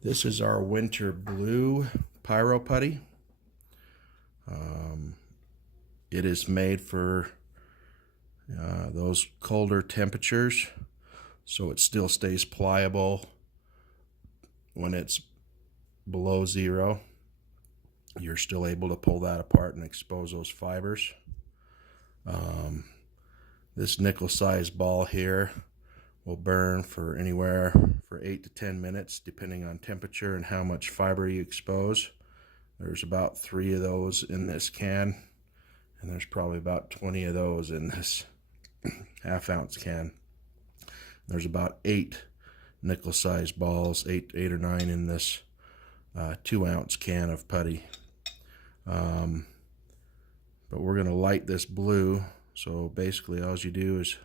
This is our winter blue Pyro Putty. It is made for those colder temperatures, so it still stays pliable when it's below zero. You're still able to pull that apart and expose those fibers. This nickel-sized ball here will burn for anywhere for 8 to 10 minutes depending on temperature and how much fiber you expose. There's about 3 of those in this can, and there's probably about 20 of those in this half-ounce can. There's about 8 nickel-sized balls, 8 or 9 in this 2-ounce can of putty. But we're going to light this blue, so basically all you do is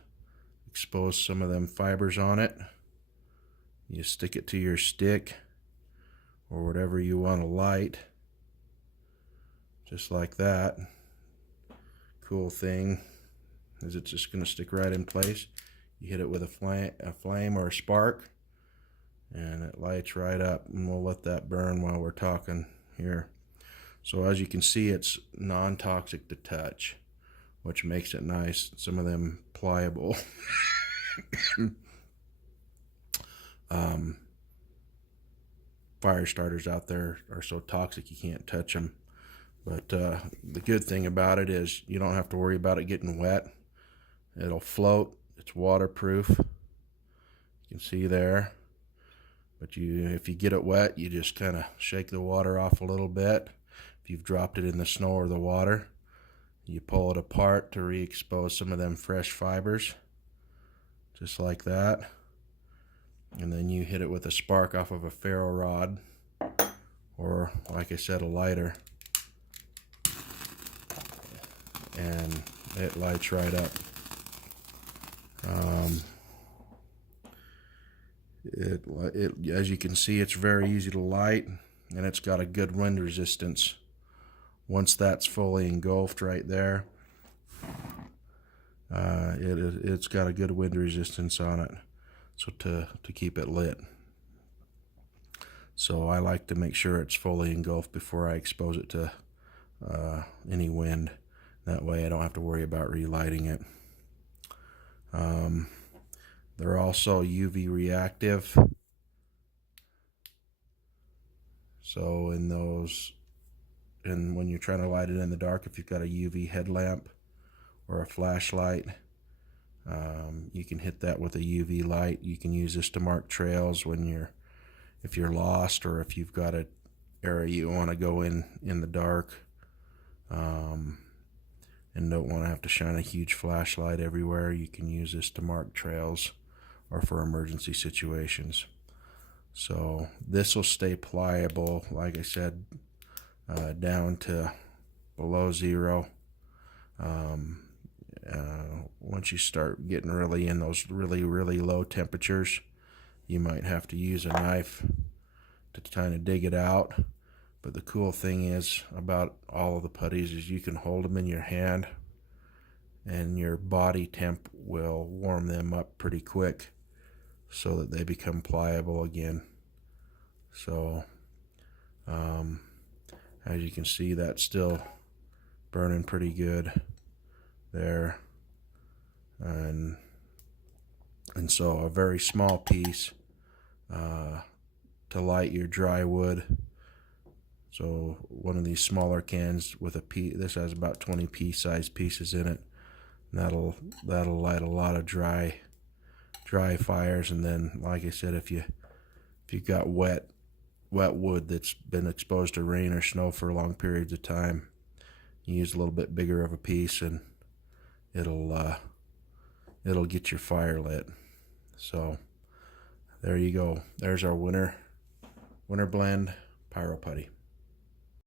expose some of them fibers on it. You stick it to your stick or whatever you want to light, just like that. Cool thing is it's just going to stick right in place. You hit it with a flame or a spark and it lights right up, and we'll let that burn while we're talking here. So as you can see, it's non-toxic to touch, which makes it nice. Some of them pliable. Fire starters out there are so toxic you can't touch them. But the good thing about it is you don't have to worry about it getting wet. It'll float. It's waterproof. You can see there. But if you get it wet, you just kind of shake the water off a little bit. If you've dropped it in the snow or the water, you pull it apart to re-expose some of them fresh fibers, just like that. And then you hit it with a spark off of a ferro rod, or like I said, a lighter, and it lights right up. As you can see, it's very easy to light, and it's got a good wind resistance. Once that's fully engulfed right there, it's got a good wind resistance on it, so to keep it lit. So I like to make sure it's fully engulfed before I expose it to any wind. That way I don't have to worry about relighting it. They're also UV reactive, so when you're trying to light it in the dark, if you've got a UV headlamp or a flashlight, you can hit that with a UV light. You can use this to mark trails if you're lost, or if you've got an area you want to go in the dark, and don't want to have to shine a huge flashlight everywhere. You can use this to mark trails or for emergency situations. So this will stay pliable, like I said, down to below zero. Once you start getting really in those really low temperatures, you might have to use a knife to kind of dig it out. But the cool thing is about all of the putties is you can hold them in your hand, and your body temp will warm them up pretty quick so that they become pliable again. So as you can see, that's still burning pretty good there, and so a very small piece to light your dry wood. So one of these smaller cans with this has about 20 pea-sized pieces in it. And that'll light a lot of dry fires. And then, like I said, if you've got wet wood that's been exposed to rain or snow for long periods of time, you use a little bit bigger of a piece, and it'll get your fire lit. So there you go. There's our winter blend Pyro Putty.